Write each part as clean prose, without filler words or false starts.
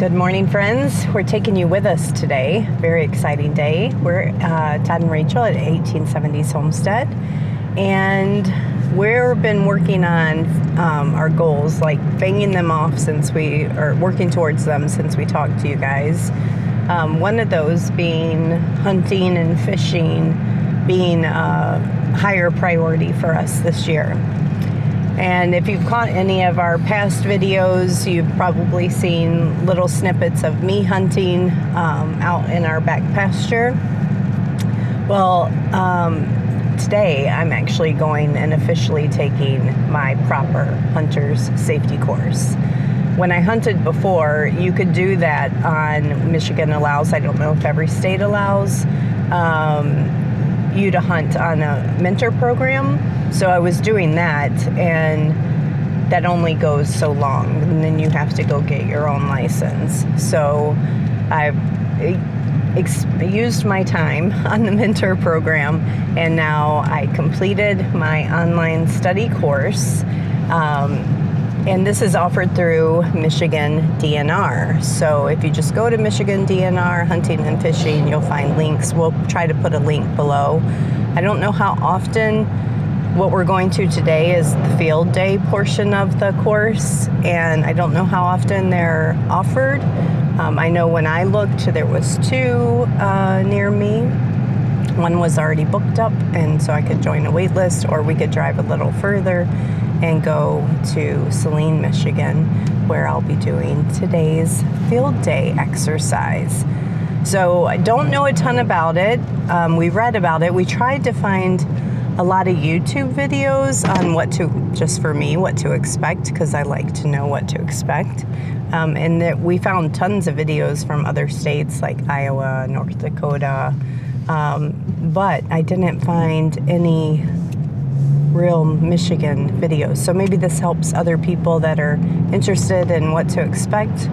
Good morning, friends. We're taking you with us today. Very exciting day. We're Todd and Rachel at 1870s Homestead, and we've been working on our goals, like banging them off since we are working towards them since we talked to you guys. One of those being hunting and fishing being a higher priority for us this year. And if you've caught any of our past videos, you've probably seen little snippets of me hunting out in our back pasture. Well, today I'm actually going and officially taking my proper hunter's safety course. When I hunted before, you could do that on Michigan allows, I don't know if every state allows, you to hunt on a mentor program. So I was doing that, and that only goes so long, and then you have to go get your own license. So I used my time on the mentor program, and now I completed my online study course. And this is offered through Michigan DNR. So if you just go to Michigan DNR, hunting and fishing, you'll find links. We'll try to put a link below. I don't know how often. What we're going to today is the field day portion of the course, and I don't know how often they're offered. I know when I looked, there was two near me. One was already booked up, and so I could join a wait list, or we could drive a little further and go to Saline, Michigan, where I'll be doing today's field day exercise. So I don't know a ton about it. We read about it. We tried to find a lot of YouTube videos on what to expect, because I like to know what to expect. And that we found tons of videos from other states like Iowa, North Dakota, but I didn't find any real Michigan videos. So maybe this helps other people that are interested in what to expect.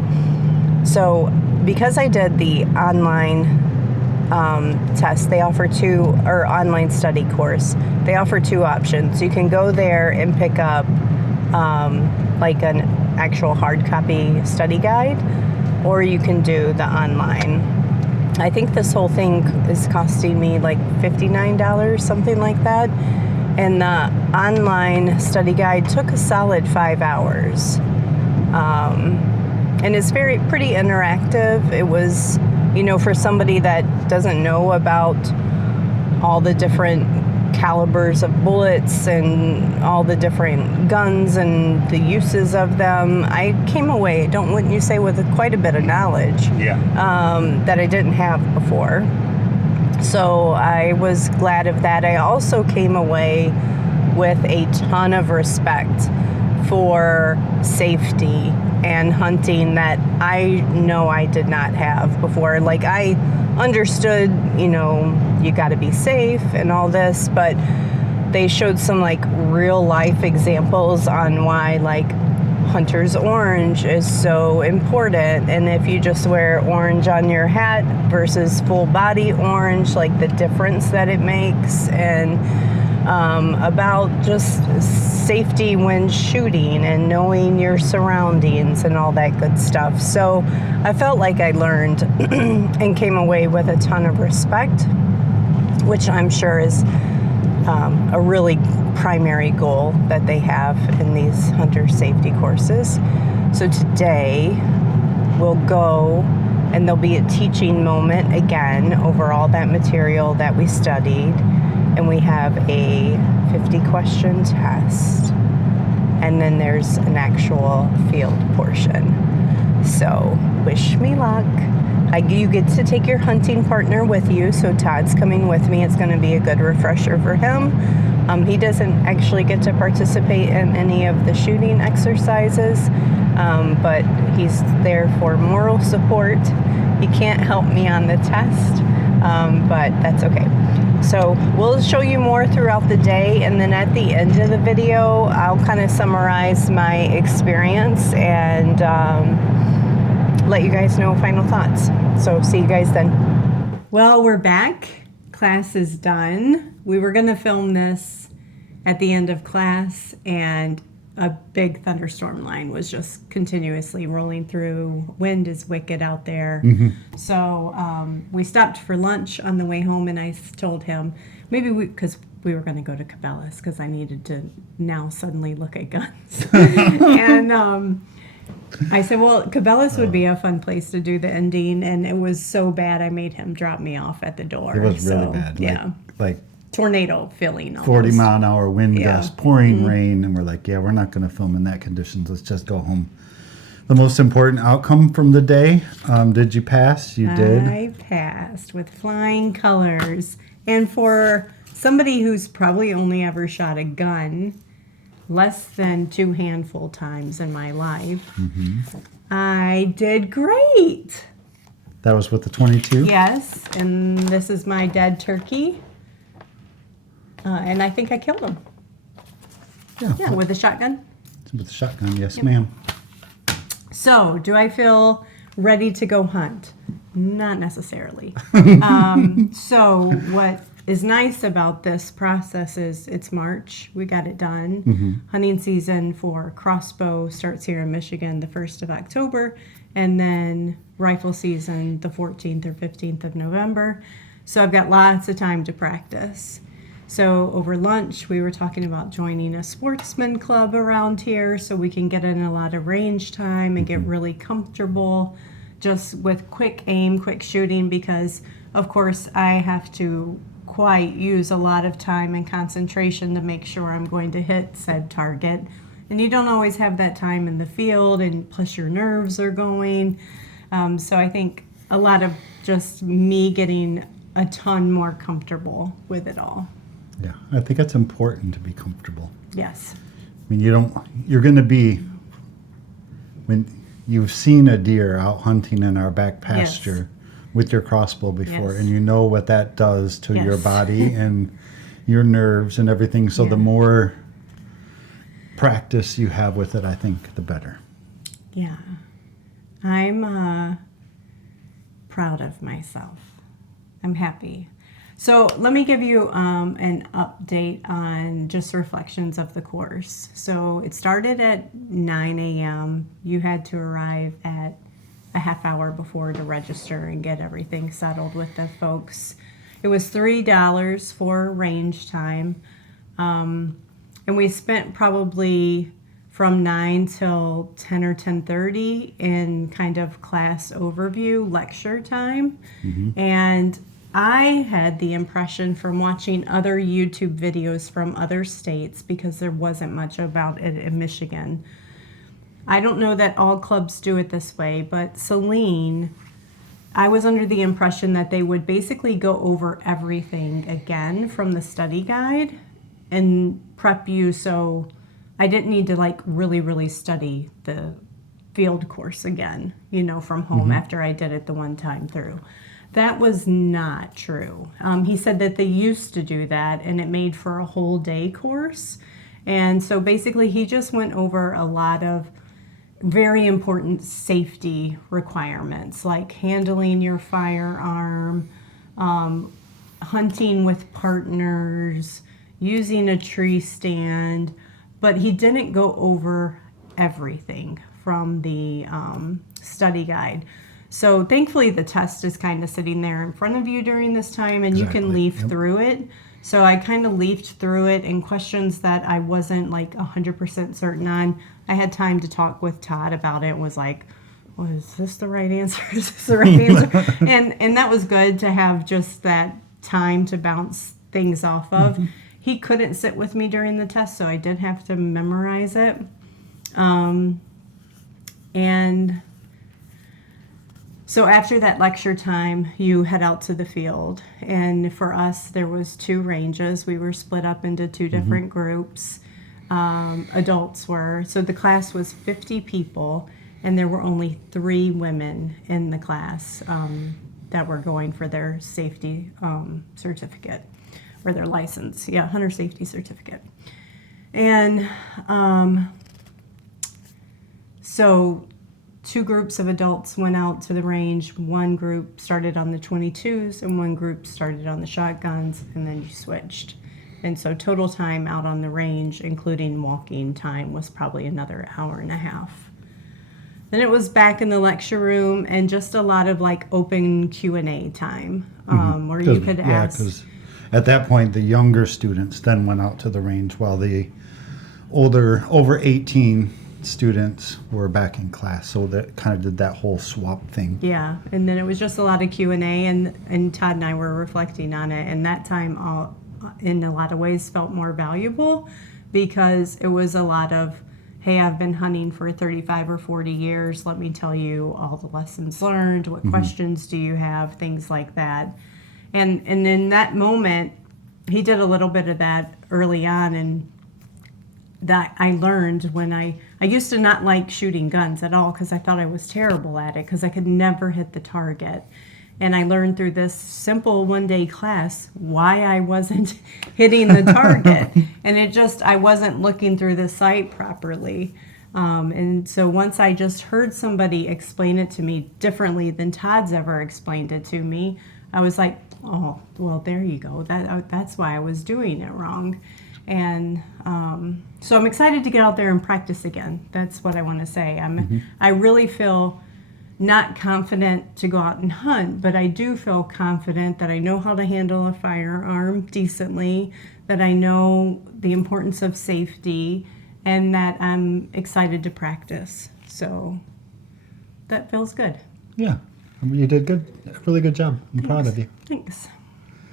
So because I did the online test, they offer online study course, they offer two options. You can go there and pick up like an actual hard copy study guide, or you can do the online. I think this whole thing is costing me like $59, something like that. And the online study guide took a solid 5 hours. And it's pretty interactive. It was, for somebody that doesn't know about all the different calibers of bullets and all the different guns and the uses of them, I came away, wouldn't you say, with quite a bit of knowledge that I didn't have before. So I was glad of that. I also came away with a ton of respect for safety and hunting that I know I did not have before. Like, I understood, you got to be safe and all this, but they showed some like real life examples on why like hunter's orange is so important, and if you just wear orange on your hat versus full body orange, like the difference that it makes, and about just safety when shooting and knowing your surroundings and all that good stuff. So I felt like I learned and came away with a ton of respect, which I'm sure is a really primary goal that they have in these hunter safety courses. So today we'll go, and there'll be a teaching moment again over all that material that we studied, and we have a 50-question test, and then there's an actual field portion. So wish me luck. You get to take your hunting partner with you, so Todd's coming with me. It's going to be a good refresher for him. He doesn't actually get to participate in any of the shooting exercises, but he's there for moral support. He can't help me on the test, but that's okay. So we'll show you more throughout the day, and then at the end of the video, I'll kind of summarize my experience and let you guys know final thoughts. So see you guys then. Well, we're back. Class is done. We were going to film this at the end of class, and a big thunderstorm line was just continuously rolling through. Wind is wicked out there. So we stopped for lunch on the way home, and I told him because we were going to go to Cabela's because I needed to now suddenly look at guns. And I said, well, Cabela's would be a fun place to do the ending, and it was so bad I made him drop me off at the door. It was really bad. Yeah. Like tornado feeling almost. 40-mile-an-hour wind gusts, pouring rain, and we're like, yeah, we're not going to film in that conditions. Let's just go home. The most important outcome from the day, did you pass? You did? I passed with flying colors. And for somebody who's probably only ever shot a gun less than 2 handful times in my life, I did great. That was with the 22? Yes, and this is my dead turkey. And I think I killed him. Yeah, with a shotgun. With the shotgun, yes, ma'am. So, do I feel ready to go hunt? Not necessarily. So, what is nice about this process is it's March. We got it done. Hunting season for crossbow starts here in Michigan the 1st of October, and then rifle season the 14th or 15th of November. So, I've got lots of time to practice. So over lunch, we were talking about joining a sportsman club around here so we can get in a lot of range time and get really comfortable just with quick aim, quick shooting, because of course I have to quite use a lot of time and concentration to make sure I'm going to hit said target. And you don't always have that time in the field, and plus your nerves are going. So I think a lot of just me getting a ton more comfortable with it all. Yeah, I think it's important to be comfortable. Yes. I mean, you're going to be, when you've seen a deer out hunting in our back pasture with your crossbow before, and you know what that does to your body and your nerves and everything. So the more practice you have with it, I think the better. Yeah. I'm proud of myself. I'm happy. So let me give you an update on just reflections of the course. So it started at 9 a.m. You had to arrive at a half hour before to register and get everything settled with the folks. It was $3 for range time. And we spent probably from 9 till 10 or 10:30 in kind of class overview lecture time. And I had the impression from watching other YouTube videos from other states, because there wasn't much about it in Michigan. I don't know that all clubs do it this way, but Saline, I was under the impression that they would basically go over everything again from the study guide and prep you, so I didn't need to like really study the field course again, from home after I did it the one time through. That was not true. He said that they used to do that, and it made for a whole day course. And so basically he just went over a lot of very important safety requirements, like handling your firearm, hunting with partners, using a tree stand, but he didn't go over everything from the study guide. So thankfully the test is kind of sitting there in front of you during this time, and you can leaf through it. So I kind of leafed through it, and questions that I wasn't like 100% certain on, I had time to talk with Todd about it and was like, well, is this the right answer? Is this the right answer? And that was good to have just that time to bounce things off of. He couldn't sit with me during the test, so I did have to memorize it. And so after that lecture time, you head out to the field. And for us, there was 2 ranges. We were split up into 2 different groups. Adults were. So the class was 50 people, and there were only 3 women in the class that were going for their safety certificate, or their license. Yeah, hunter safety certificate. And so 2 groups of adults went out to the range. One group started on the 22s, and one group started on the shotguns, and then you switched. And so total time out on the range, including walking time, was probably another hour and a half. Then it was back in the lecture room and just a lot of like open Q&A time, where you could ask. Because at that point, the younger students then went out to the range while the older, over 18 students were back in class. So that kind of did that whole swap thing. Yeah, and then it was just a lot of Q&A, and Todd and I were reflecting on it, and that time all, in a lot of ways, felt more valuable because it was a lot of, hey, I've been hunting for 35 or 40 years. Let me tell you all the lessons learned. What questions do you have? Things like that. And in that moment, he did a little bit of that early on, and that I learned when I used to not like shooting guns at all because I thought I was terrible at it because I could never hit the target. And I learned through this simple one-day class why I wasn't hitting the target. And it just, I wasn't looking through the sight properly. And so once I just heard somebody explain it to me differently than Todd's ever explained it to me, I was like, oh, well, there you go. That's why I was doing it wrong. And so I'm excited to get out there and practice again. That's what I want to say. I really feel not confident to go out and hunt, but I do feel confident that I know how to handle a firearm decently, that I know the importance of safety, and that I'm excited to practice. So that feels good. Yeah, you did good. Really good job. I'm proud of you. Thanks.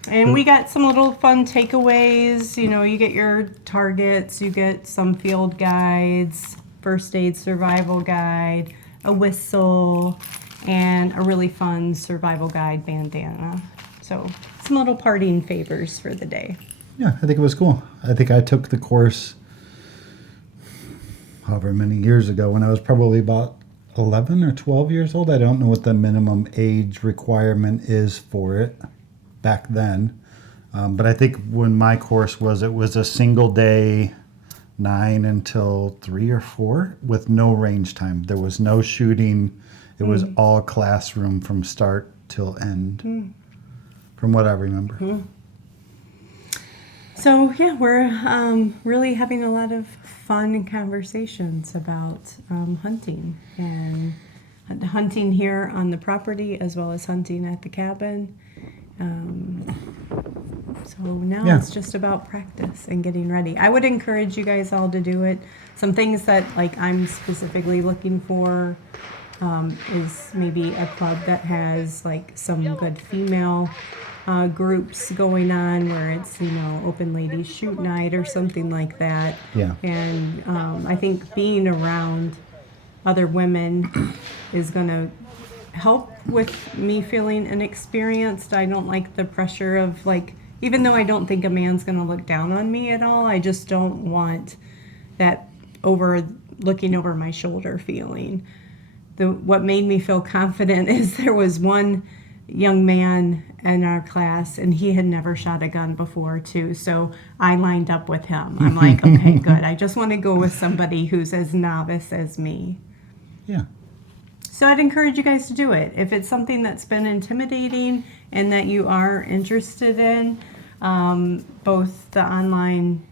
And we got some little fun takeaways. You know, you get your targets, you get some field guides, first aid survival guide, a whistle, and a really fun survival guide bandana. So some little parting favors for the day. Yeah, I think it was cool. I think I took the course however many years ago when I was probably about 11 or 12 years old. I don't know what the minimum age requirement is for it back then. But I think when my course was, it was a single day, 9 until 3 or 4 with no range time. There was no shooting. It was all classroom from start till end, from what I remember. So yeah, we're really having a lot of fun conversations about hunting, and hunting here on the property as well as hunting at the cabin. So now it's just about practice and getting ready. I would encourage you guys all to do it. Some things that like I'm specifically looking for is maybe a club that has like some good female groups going on where it's, you know, open ladies shoot night or something like that. Yeah. And I think being around other women is going to help with me feeling inexperienced. I don't like the pressure of like, even though I don't think a man's going to look down on me at all, I just don't want that looking over my shoulder feeling. What made me feel confident is there was one young man in our class and he had never shot a gun before too, so I lined up with him. I'm like, okay, good. I just want to go with somebody who's as novice as me. Yeah. So I'd encourage you guys to do it. If it's something that's been intimidating and that you are interested in, both the online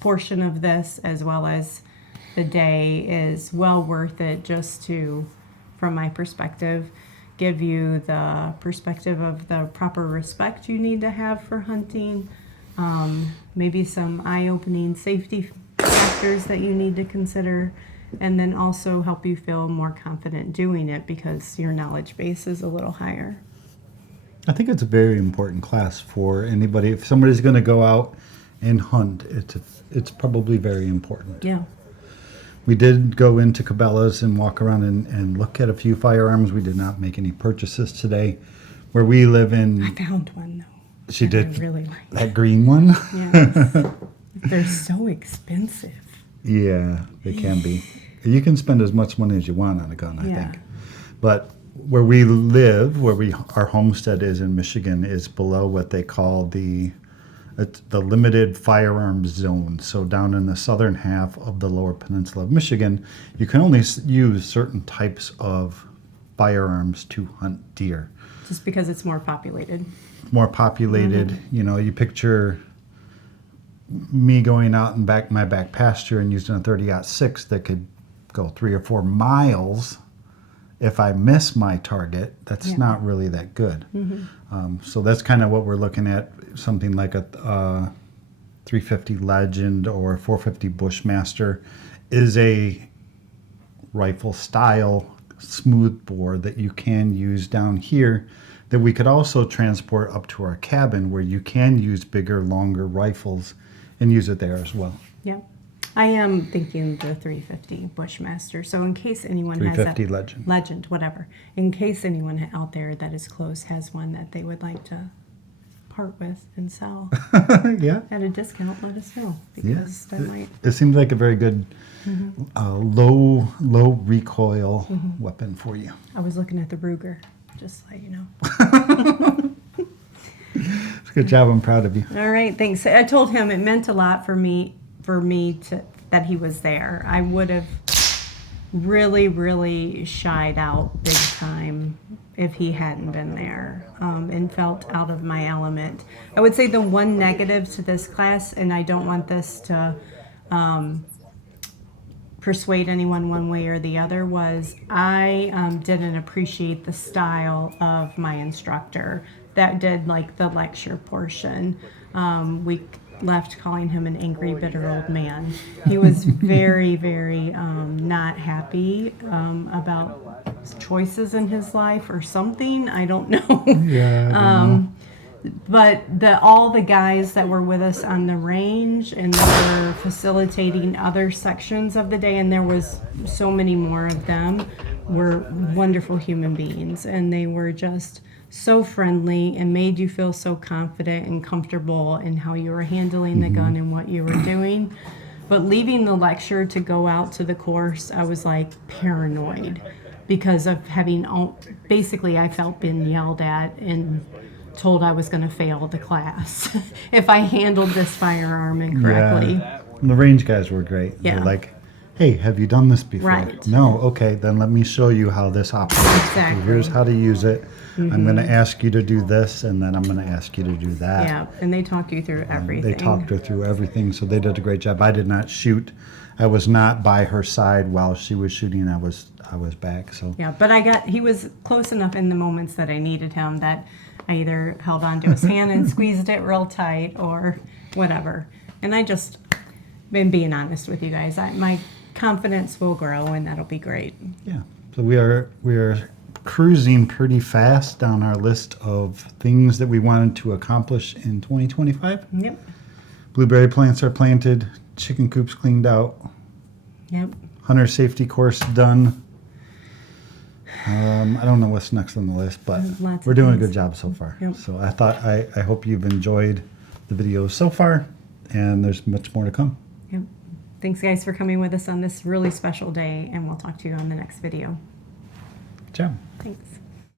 portion of this as well as the day is well worth it, just to, from my perspective, give you the perspective of the proper respect you need to have for hunting, maybe some eye-opening safety factors that you need to consider, and then also help you feel more confident doing it because your knowledge base is a little higher. I think it's a very important class for anybody. If somebody's going to go out and hunt, it's probably very important. Yeah. We did go into Cabela's and walk around and look at a few firearms. We did not make any purchases today. Where we live in... I found one, though. She did? I really like that green one? Yes. They're so expensive. Yeah, they can be. You can spend as much money as you want on a gun, I think. But where we live, our homestead is in Michigan, is below what they call the limited firearms zone. So down in the southern half of the lower peninsula of Michigan, you can only use certain types of firearms to hunt deer. Just because it's more populated. More populated. You know, you picture me going out in my back pasture and using a 30-06 that could go 3 or 4 miles. If I miss my target, that's not really that good. So that's kind of what we're looking at. Something like a 350 Legend or 450 Bushmaster is a rifle style smooth bore that you can use down here, that we could also transport up to our cabin, where you can use bigger, longer rifles and use it there as well. Yeah. I am thinking the 350 Bushmaster. So in case anyone has 350 that Legend, whatever. In case anyone out there that is close has one that they would like to part with and sell Yeah. at a discount, let us know, because that might. It seems like a very good low recoil weapon for you. I was looking at the Ruger, just so you know. It's a good job. I'm proud of you. All right, thanks. I told him it meant a lot for me that he was there. I would have really shied out big time if he hadn't been there, and felt out of my element. I would say the one negative to this class, and I don't want this to persuade anyone one way or the other, was I didn't appreciate the style of my instructor that did like the lecture portion. We left calling him an angry, bitter old man. He was very not happy about choices in his life or something. I don't know. Yeah, I don't know. But all the guys that were with us on the range and that were facilitating other sections of the day, and there was so many more of them, were wonderful human beings, and they were just so friendly and made you feel so confident and comfortable in how you were handling the gun and what you were doing. But leaving the lecture to go out to the course, I was like paranoid because of having, basically I felt being yelled at and told I was going to fail the class if I handled this firearm incorrectly. Yeah. And the range guys were great. Yeah. They're like, hey, have you done this before? Right. No, okay, then let me show you how this operates. Exactly. Here's how to use it. I'm going to ask you to do this, and then I'm going to ask you to do that. Yeah, and they talk you through everything. They talked her through everything, so they did a great job. I did not shoot. I was not by her side while she was shooting. I was back. So yeah, but he was close enough in the moments that I needed him that I either held onto his hand and squeezed it real tight or whatever. And I just been being honest with you guys. My confidence will grow, and that'll be great. yeah, so we are cruising pretty fast down our list of things that we wanted to accomplish in 2025. Yep. Blueberry plants are planted, chicken coops cleaned out, Yep. hunter safety course done. I don't know what's next on the list, but Lots we're of doing a things. good job so far. Yep. So I hope you've enjoyed the videos so far, and there's much more to come. Yep. Thanks, guys, for coming with us on this really special day, and we'll talk to you on the next video. Good job. Thanks.